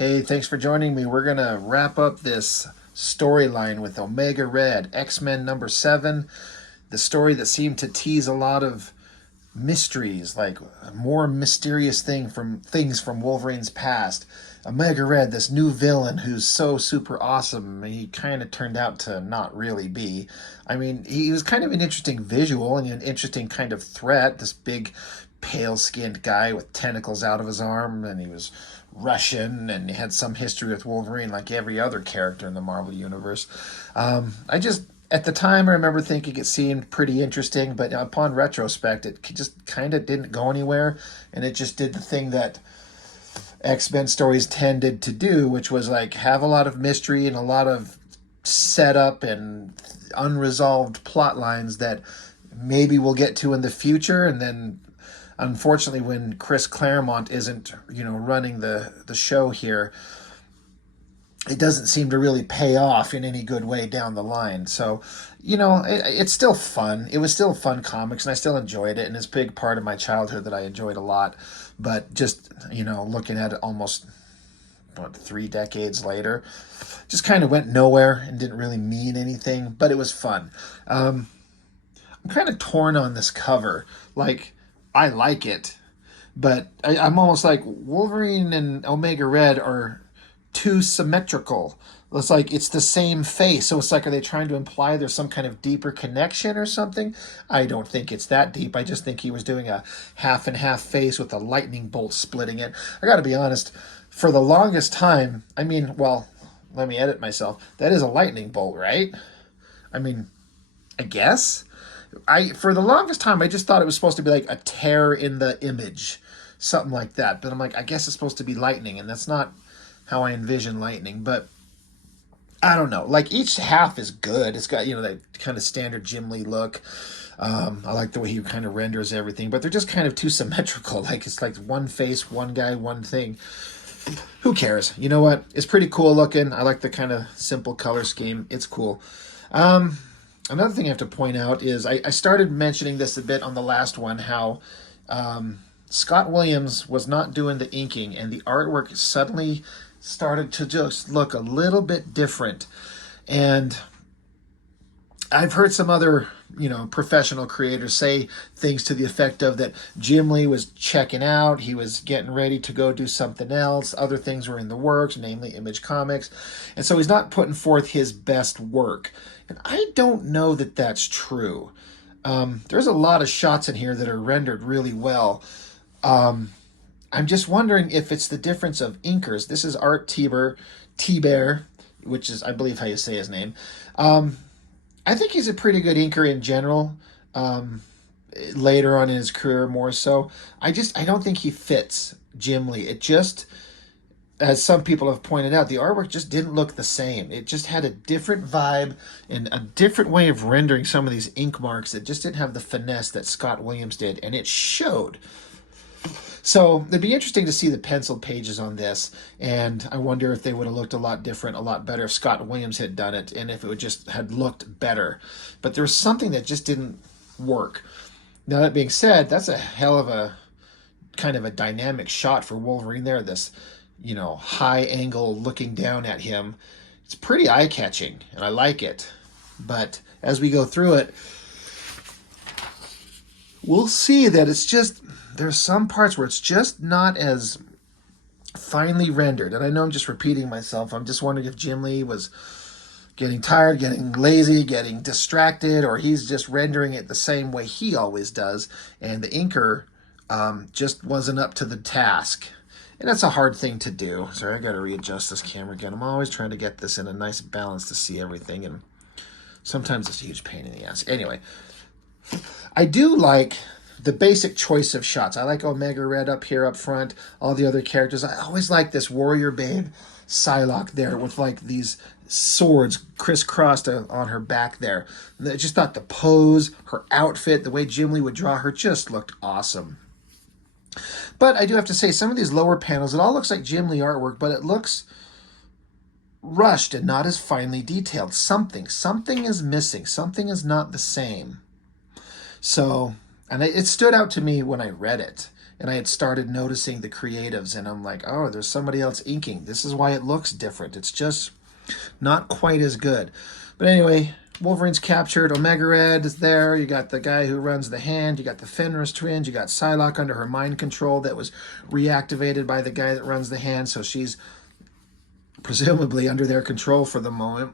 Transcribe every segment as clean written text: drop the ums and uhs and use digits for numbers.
Hey, thanks for joining me. We're going to wrap up this storyline with Omega Red, X-Men #7, the story that seemed to tease a lot of mysteries, like more mysterious things from Wolverine's past. Omega Red, this new villain who's so super awesome, he kind of turned out to not really be. I mean, he was kind of an interesting visual and an interesting kind of threat. This big, pale-skinned guy with tentacles out of his arm, and he was Russian, and he had some history with Wolverine, like every other character in the Marvel Universe. I just at the time, I remember thinking it seemed pretty interesting, but upon retrospect, it just kind of didn't go anywhere, and it just did the thing that X-Men stories tended to do, which was like have a lot of mystery and a lot of setup and unresolved plot lines that maybe we'll get to in the future, and then unfortunately when Chris Claremont isn't running the show here, it doesn't seem to really pay off in any good way down the line. So, it's still fun. It was still fun comics, and I still enjoyed it, and it's a big part of my childhood that I enjoyed a lot. But just, looking at it almost, 3 decades later, just kind of went nowhere and didn't really mean anything, but it was fun. I'm kind of torn on this cover. Like, I like it, but I'm almost like Wolverine and Omega Red are too symmetrical. It's like it's the same face. So it's like, are they trying to imply there's some kind of deeper connection or something? I don't think it's that deep. I just think he was doing a half and half face with a lightning bolt splitting it. I got to be honest, for the longest time, let me edit myself. That is a lightning bolt, right? I mean, I guess. For the longest time, I just thought it was supposed to be like a tear in the image, something like that. But I'm like, I guess it's supposed to be lightning, and that's not how I envision lightning. But I don't know. Like, each half is good. It's got, that kind of standard Jim Lee look. I like the way he kind of renders everything, but they're just kind of too symmetrical. Like, it's like one face, one guy, one thing. Who cares? You know what? It's pretty cool looking. I like the kind of simple color scheme. It's cool. Another thing I have to point out is I started mentioning this a bit on the last one, how Scott Williams was not doing the inking, and the artwork suddenly started to just look a little bit different. And I've heard some other, professional creators say things to the effect of that Jim Lee was checking out, he was getting ready to go do something else, other things were in the works, namely Image Comics, and so he's not putting forth his best work. And I don't know that that's true. There's a lot of shots in here that are rendered really well. I'm just wondering if it's the difference of inkers. This is Art T-Bear, which is, I believe, how you say his name. I think he's a pretty good inker in general. Later on in his career, more so. I don't think he fits Jim Lee. It just, as some people have pointed out, the artwork just didn't look the same. It just had a different vibe and a different way of rendering some of these ink marks that just didn't have the finesse that Scott Williams did, and it showed. So it'd be interesting to see the penciled pages on this, and I wonder if they would have looked a lot different, a lot better if Scott Williams had done it, and if it would just had looked better. But there was something that just didn't work. Now, that being said, that's a hell of a kind of a dynamic shot for Wolverine there, this, high angle looking down at him. It's pretty eye-catching, and I like it. But as we go through it, we'll see that it's just, there's some parts where it's just not as finely rendered. And I know I'm just repeating myself. I'm just wondering if Jim Lee was getting tired, getting lazy, getting distracted, or he's just rendering it the same way he always does, and the inker just wasn't up to the task. And that's a hard thing to do. Sorry, I got to readjust this camera again. I'm always trying to get this in a nice balance to see everything, and sometimes it's a huge pain in the ass. Anyway, I do like the basic choice of shots. I like Omega Red up here up front, all the other characters. I always like this warrior babe Psylocke there with like these swords crisscrossed on her back there. I just thought the pose, her outfit, the way Jim Lee would draw her just looked awesome. But I do have to say, some of these lower panels, it all looks like Jim Lee artwork, but it looks rushed and not as finely detailed. Something is missing. Something is not the same. So, and it stood out to me when I read it. and I had started noticing the creatives, and I'm like, oh, there's somebody else inking. This is why it looks different. It's just not quite as good. But anyway, Wolverine's captured. Omega Red is there. You got the guy who runs the Hand. You got the Fenris twins. You got Psylocke under her mind control that was reactivated by the guy that runs the Hand. So she's presumably under their control for the moment.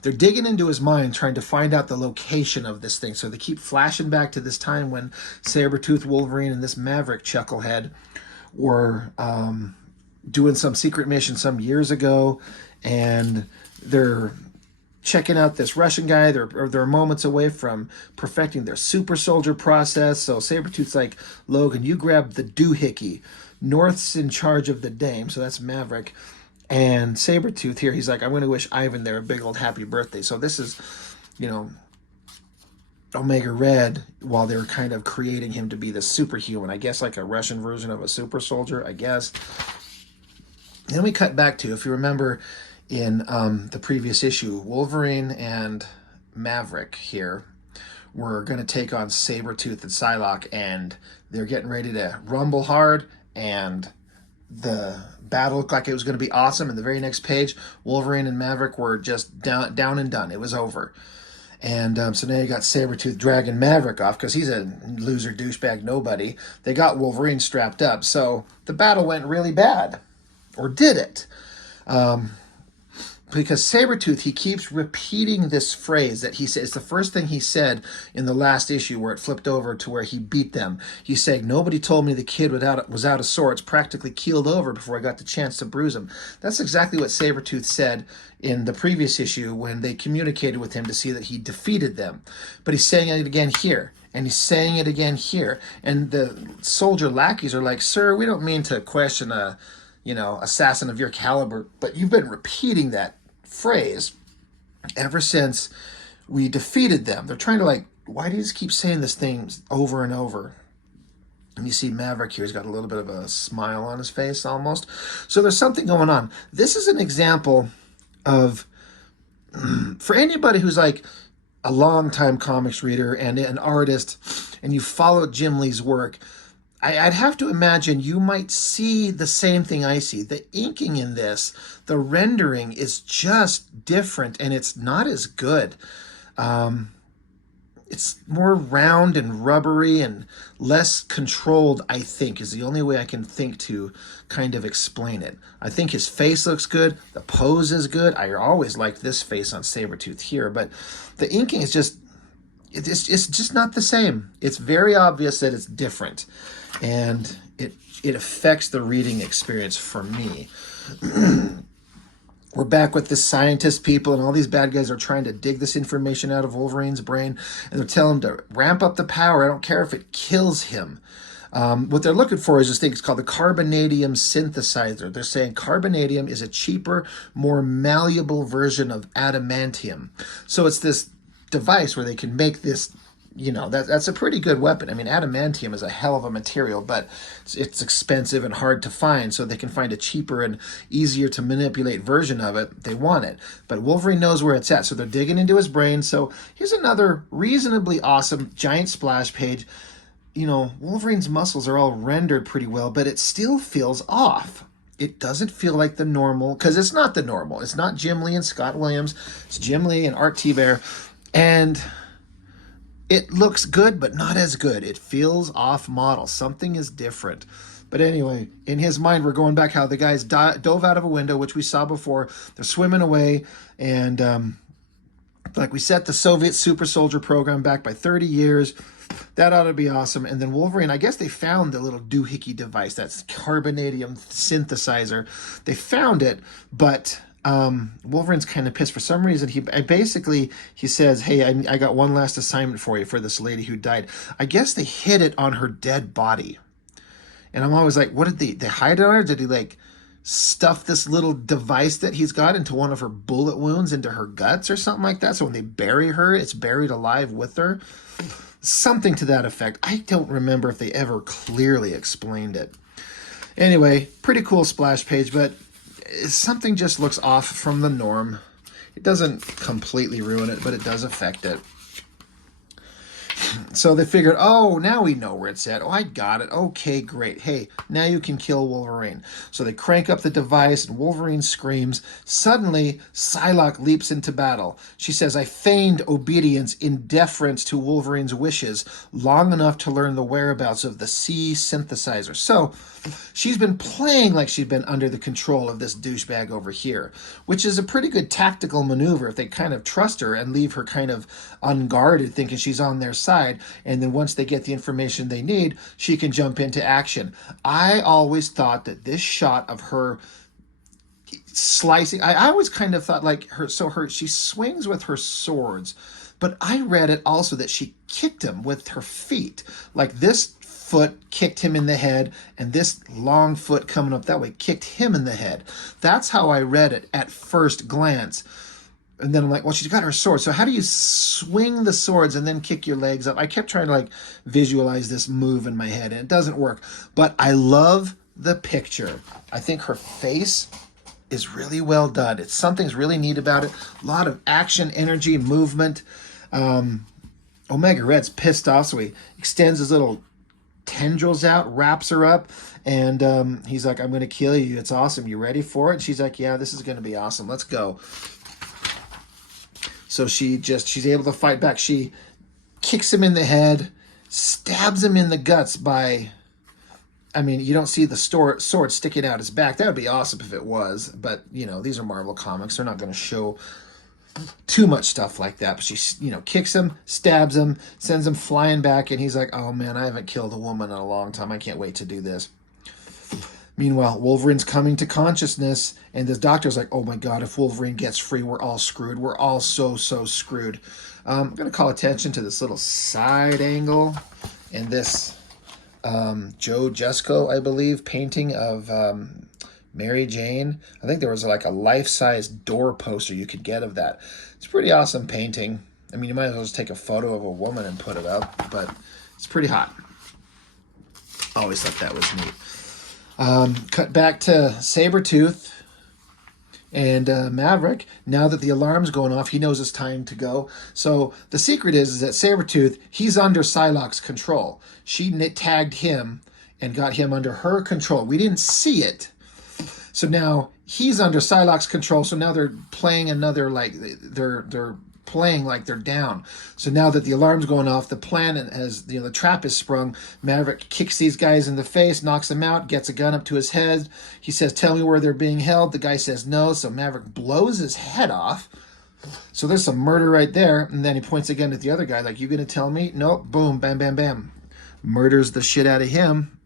They're digging into his mind, trying to find out the location of this thing. So they keep flashing back to this time when Sabretooth, Wolverine, and this Maverick chucklehead were doing some secret mission some years ago, and they're checking out this Russian guy. They're moments away from perfecting their super soldier process. So Sabretooth's like, Logan, you grab the doohickey. North's in charge of the dame, so that's Maverick. And Sabretooth here, he's like, I'm going to wish Ivan there a big old happy birthday. So this is, you know, Omega Red, while they're kind of creating him to be the superhuman. I guess like a Russian version of a super soldier, I guess. Then we cut back to, if you remember in the previous issue, Wolverine and Maverick here were going to take on Sabretooth and Psylocke, and they're getting ready to rumble hard, and the battle looked like it was going to be awesome. And the very next page, Wolverine and Maverick were just down and done. It was over. And so now you got Sabretooth dragging Maverick off because he's a loser, douchebag, nobody. They got Wolverine strapped up. So the battle went really bad. Or did it? Because Sabretooth, he keeps repeating this phrase that he says, it's the first thing he said in the last issue where it flipped over to where he beat them. He's saying, nobody told me the kid was out of sorts, practically keeled over before I got the chance to bruise him. That's exactly what Sabretooth said in the previous issue when they communicated with him to see that he defeated them. But he's saying it again here. And he's saying it again here. And the soldier lackeys are like, sir, we don't mean to question a assassin of your caliber, but you've been repeating that phrase ever since we defeated them. They're trying to like, why do you just keep saying this thing over and over? And you see Maverick here, he's got a little bit of a smile on his face almost. So there's something going on. This is an example of, for anybody who's like a longtime comics reader and an artist, and you followed Jim Lee's work, I'd have to imagine you might see the same thing I see. The inking in this, the rendering is just different, and it's not as good. It's more round and rubbery and less controlled, I think, is the only way I can think to kind of explain it. I think his face looks good. The pose is good. I always liked this face on Sabretooth here, but the inking is just, it's just not the same. It's very obvious that it's different. And it affects the reading experience for me. We're back with the scientist people, and all these bad guys are trying to dig this information out of Wolverine's brain, and they're telling him to ramp up the power. I don't care if it kills him. What they're looking for is this thing. It's called the carbonadium synthesizer. They're saying carbonadium is a cheaper, more malleable version of adamantium. So it's this device where they can make this. That's a pretty good weapon. I mean, adamantium is a hell of a material, but it's expensive and hard to find, so they can find a cheaper and easier to manipulate version of it. They want it. But Wolverine knows where it's at, so they're digging into his brain. So here's another reasonably awesome giant splash page. Wolverine's muscles are all rendered pretty well, but it still feels off. It doesn't feel like the normal, because it's not the normal. It's not Jim Lee and Scott Williams. It's Jim Lee and Art T-Bear. And it looks good, but not as good. It feels off model. Something is different. But anyway, in his mind, we're going back how the guys dove out of a window, which we saw before. They're swimming away. And like we set the Soviet super soldier program back by 30 years. That ought to be awesome. And then Wolverine, I guess they found the little doohickey device, that's carbonadium synthesizer. They found it, but Wolverine's kind of pissed. For some reason, he says, hey, I got one last assignment for you for this lady who died. I guess they hid it on her dead body. And I'm always like, what did they hide it on her? Did he like stuff this little device that he's got into one of her bullet wounds into her guts or something like that? So when they bury her, it's buried alive with her. Something to that effect. I don't remember if they ever clearly explained it. Anyway, pretty cool splash page, but something just looks off from the norm. It doesn't completely ruin it, but it does affect it. So they figured, oh, now we know where it's at. Oh, I got it. Okay, great. Hey, now you can kill Wolverine. So they crank up the device, and Wolverine screams. Suddenly, Psylocke leaps into battle. She says, I feigned obedience in deference to Wolverine's wishes long enough to learn the whereabouts of the C synthesizer. So she's been playing like she's been under the control of this douchebag over here, which is a pretty good tactical maneuver if they kind of trust her and leave her kind of unguarded, thinking she's on their side. And then once they get the information they need, she can jump into action. I always thought that this shot of her slicing, I always kind of thought like she swings with her swords, but I read it also that she kicked him with her feet. Like this foot kicked him in the head, and this long foot coming up that way kicked him in the head. That's how I read it at first glance. And then I'm like, well, she's got her sword. So how do you swing the swords and then kick your legs up? I kept trying to like visualize this move in my head, and it doesn't work. But I love the picture. I think her face is really well done. Something's really neat about it. A lot of action, energy, movement. Omega Red's pissed off, so he extends his little tendrils out, wraps her up, and he's like, I'm going to kill you. It's awesome. You ready for it? And she's like, yeah, this is going to be awesome. Let's go. So she's able to fight back. She kicks him in the head, stabs him in the guts by, I mean, you don't see the sword sticking out his back. That would be awesome if it was, but, you know, these are Marvel comics. They're not going to show too much stuff like that. But she, kicks him, stabs him, sends him flying back, and he's like, oh, man, I haven't killed a woman in a long time. I can't wait to do this. Meanwhile, Wolverine's coming to consciousness, and this doctor's like, oh my God, if Wolverine gets free, we're all screwed. We're all so screwed. I'm going to call attention to this little side angle and this Joe Jusko, I believe, painting of Mary Jane. I think there was like a life-size door poster you could get of that. It's a pretty awesome painting. I mean, you might as well just take a photo of a woman and put it up, but it's pretty hot. Always thought that was neat. Cut back to Sabretooth and Maverick. Now that the alarm's going off, he knows it's time to go. So the secret is that Sabretooth, he's under Psylocke's control. She tagged him and got him under her control. We didn't see it. So now he's under Psylocke's control. So now they're playing another, like, they're playing like they're down. So now that the alarm's going off, the plan, as the trap is sprung, Maverick kicks these guys in the face, knocks them out, gets a gun up to his head. He says, tell me where they're being held. The guy says no, so Maverick blows his head off. So there's some murder right there. And then he points again at the other guy, like, you gonna tell me? Nope. Boom, bam, bam, bam. Murders the shit out of him.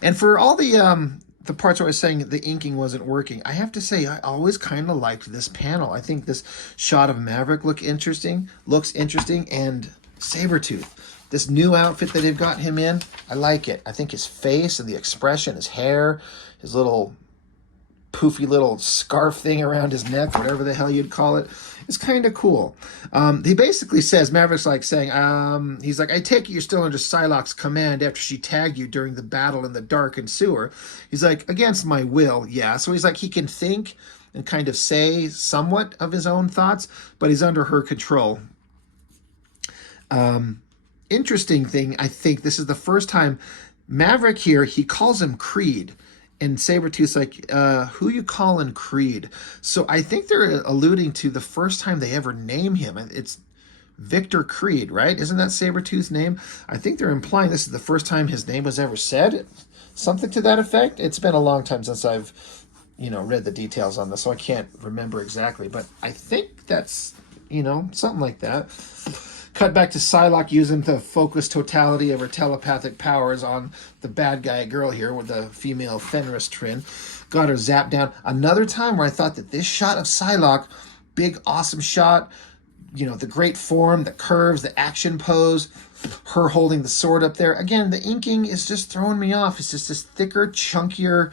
And for all the parts where I was saying the inking wasn't working, I have to say I always kind of liked this panel. I think this shot of Maverick looks interesting, and Sabretooth, this new outfit that they've got him in, I like it. I think his face and the expression, his hair, his little poofy little scarf thing around his neck, whatever the hell you'd call it, is kind of cool. He basically says, Maverick's like saying, he's like, I take it you're still under Psylocke's command after she tagged you during the battle in the darkened sewer. He's like, against my will, yeah. So he's like, he can think and kind of say somewhat of his own thoughts, but he's under her control. Interesting thing, I think this is the first time Maverick here, he calls him Creed. And Sabretooth's like, who you calling Creed? So I think they're alluding to the first time they ever name him. It's Victor Creed, right? Isn't that Sabretooth's name? I think they're implying this is the first time his name was ever said. Something to that effect. It's been a long time since I've, read the details on this, so I can't remember exactly. But I think that's, something like that. Cut back to Psylocke using the focused totality of her telepathic powers on the bad guy girl here with the female Fenris Trin. Got her zapped down. Another time where I thought that this shot of Psylocke, big, awesome shot, the great form, the curves, the action pose, her holding the sword up there. Again, the inking is just throwing me off. It's just this thicker, chunkier,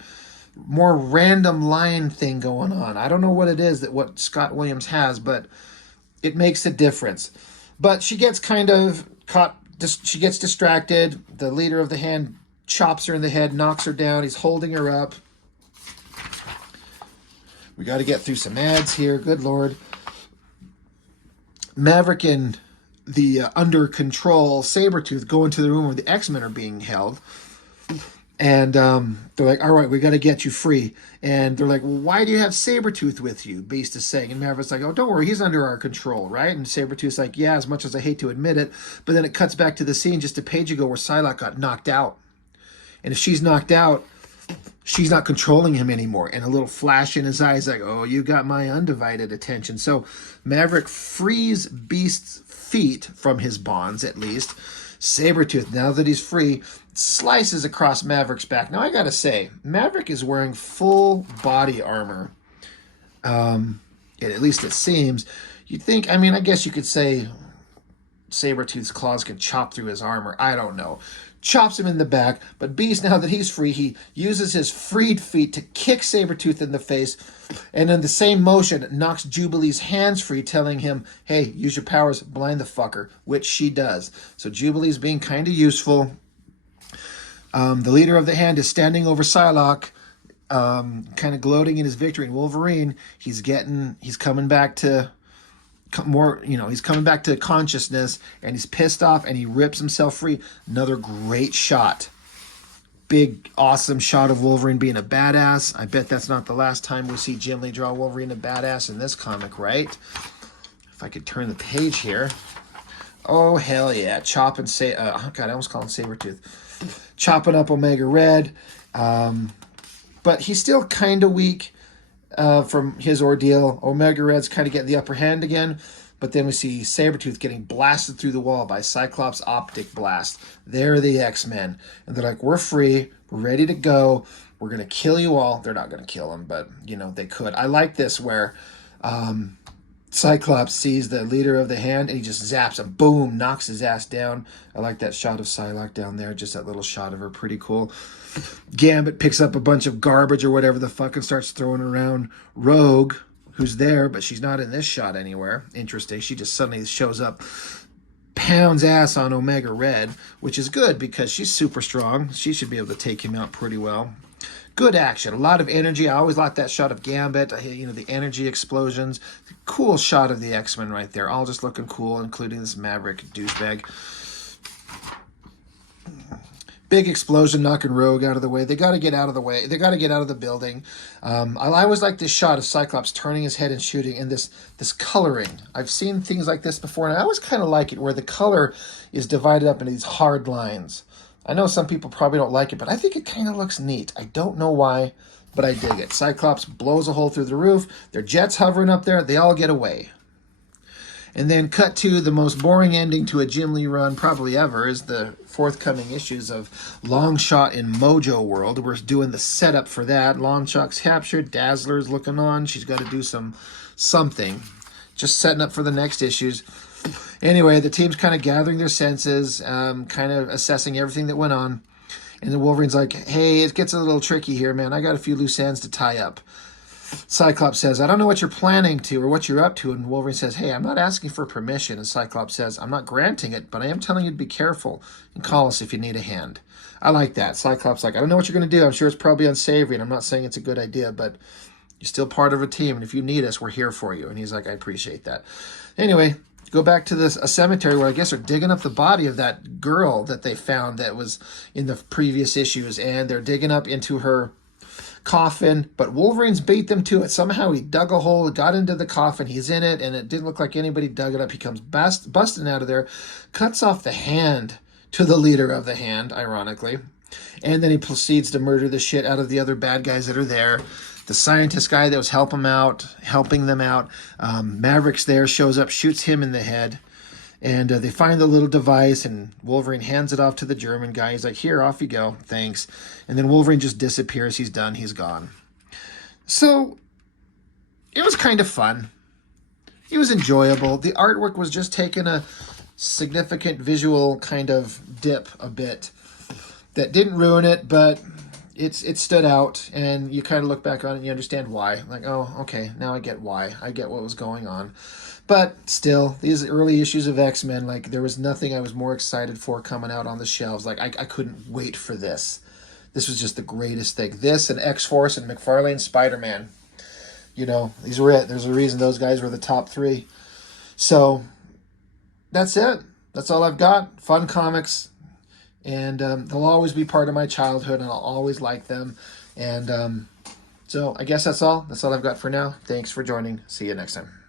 more random line thing going on. I don't know what it is what Scott Williams has, but it makes a difference. But she gets kind of caught, she gets distracted. The leader of the hand chops her in the head, knocks her down. He's holding her up. We got to get through some ads here. Good Lord. Maverick and under control Sabretooth go into the room where the X-Men are being held. And they're like, all right, we got to get you free. And they're like, well, why do you have Sabretooth with you? Beast is saying. And Maverick's like, oh, don't worry, he's under our control, right? And Sabretooth's like, yeah, as much as I hate to admit it. But then it cuts back to the scene just a page ago where Psylocke got knocked out. And if she's knocked out, she's not controlling him anymore. And a little flash in his eyes like, oh, you got my undivided attention. So Maverick frees Beast's feet from his bonds, at least. Sabretooth, now that he's free, slices across Maverick's back. Now, I gotta say, Maverick is wearing full body armor. At least it seems. You'd think, I mean, I guess you could say Sabretooth's claws can chop through his armor. I don't know. Chops him in the back, but Beast, now that he's free, he uses his freed feet to kick Sabretooth in the face, and in the same motion, knocks Jubilee's hands free, telling him, hey, use your powers, blind the fucker, which she does. So Jubilee's being kind of useful. The leader of the Hand is standing over Psylocke, kind of gloating in his victory. And Wolverine, he's coming back to he's coming back to consciousness, and he's pissed off, and he rips himself free. Another great shot. Big, awesome shot of Wolverine being a badass. I bet that's not the last time we see Jim Lee draw Wolverine a badass in this comic, right? If I could turn the page here. Oh, hell yeah. Chop and say, God, I almost call him Sabretooth. Chopping up Omega Red. But he's still kind of weak. From his ordeal. Omega Red's kind of getting the upper hand again, but then we see Sabretooth getting blasted through the wall by Cyclops' optic blast. They're the X-Men, and they're like, we're free, we're ready to go, we're going to kill you all. They're not going to kill him, but, they could. I like this where Cyclops sees the leader of the Hand, and he just zaps him, boom, knocks his ass down. I like that shot of Psylocke down there, just that little shot of her, pretty cool. Gambit picks up a bunch of garbage or whatever the fuck and starts throwing around. Rogue, who's there, but she's not in this shot anywhere. Interesting. She just suddenly shows up, pounds ass on Omega Red, which is good because she's super strong. She should be able to take him out pretty well. Good action. A lot of energy. I always like that shot of Gambit. The energy explosions. Cool shot of the X-Men right there. All just looking cool, including this Maverick douchebag. Big explosion knocking Rogue out of the way. They got to get out of the way. They got to get out of the building. I always like this shot of Cyclops turning his head and shooting, and this coloring. I've seen things like this before, and I always kind of like it where the color is divided up into these hard lines. I know some people probably don't like it, but I think it kind of looks neat. I don't know why, but I dig it. Cyclops blows a hole through the roof. Their jet's hovering up there. They all get away. And then cut to the most boring ending to a Jim Lee run probably ever is the forthcoming issues of Long Shot in Mojo World. We're doing the setup for that. Long Shot's captured. Dazzler's looking on. She's got to do something. Just setting up for the next issues. Anyway, the team's kind of gathering their senses, kind of assessing everything that went on. And then Wolverine's like, hey, it gets a little tricky here, man. I got a few loose ends to tie up. Cyclops says, I don't know what you're planning to or what you're up to. And Wolverine says, hey, I'm not asking for permission. And Cyclops says, I'm not granting it, but I am telling you to be careful and call us if you need a hand. I like that. Cyclops like, I don't know what you're going to do. I'm sure it's probably unsavory, and I'm not saying it's a good idea, but you're still part of a team, and if you need us, we're here for you. And he's like, I appreciate that. Anyway, go back to a cemetery where I guess they're digging up the body of that girl that they found that was in the previous issues, and they're digging up into her coffin, but Wolverine's beat them to it. Somehow he dug a hole, got into the coffin, he's in it, and it didn't look like anybody dug it up. He comes busting out of there, cuts off the hand to the leader of the Hand, ironically, and then he proceeds to murder the shit out of the other bad guys that are there. The scientist guy that was helping them out, Maverick's there, shows up, shoots him in the head. And they find the little device, and Wolverine hands it off to the German guy. He's like, here, off you go. Thanks. And then Wolverine just disappears. He's done. He's gone. So it was kind of fun. It was enjoyable. The artwork was just taking a significant visual kind of dip a bit. That didn't ruin it, but it stood out. And you kind of look back on it and you understand why. Like, oh, okay, now I get why. I get what was going on. But still, these early issues of X-Men, like, there was nothing I was more excited for coming out on the shelves. Like, I couldn't wait for this. This was just the greatest thing. This and X-Force and McFarlane's Spider-Man. These were it. There's a reason those guys were the top three. So, that's it. That's all I've got. Fun comics. And they'll always be part of my childhood, and I'll always like them. And so I guess that's all. That's all I've got for now. Thanks for joining. See you next time.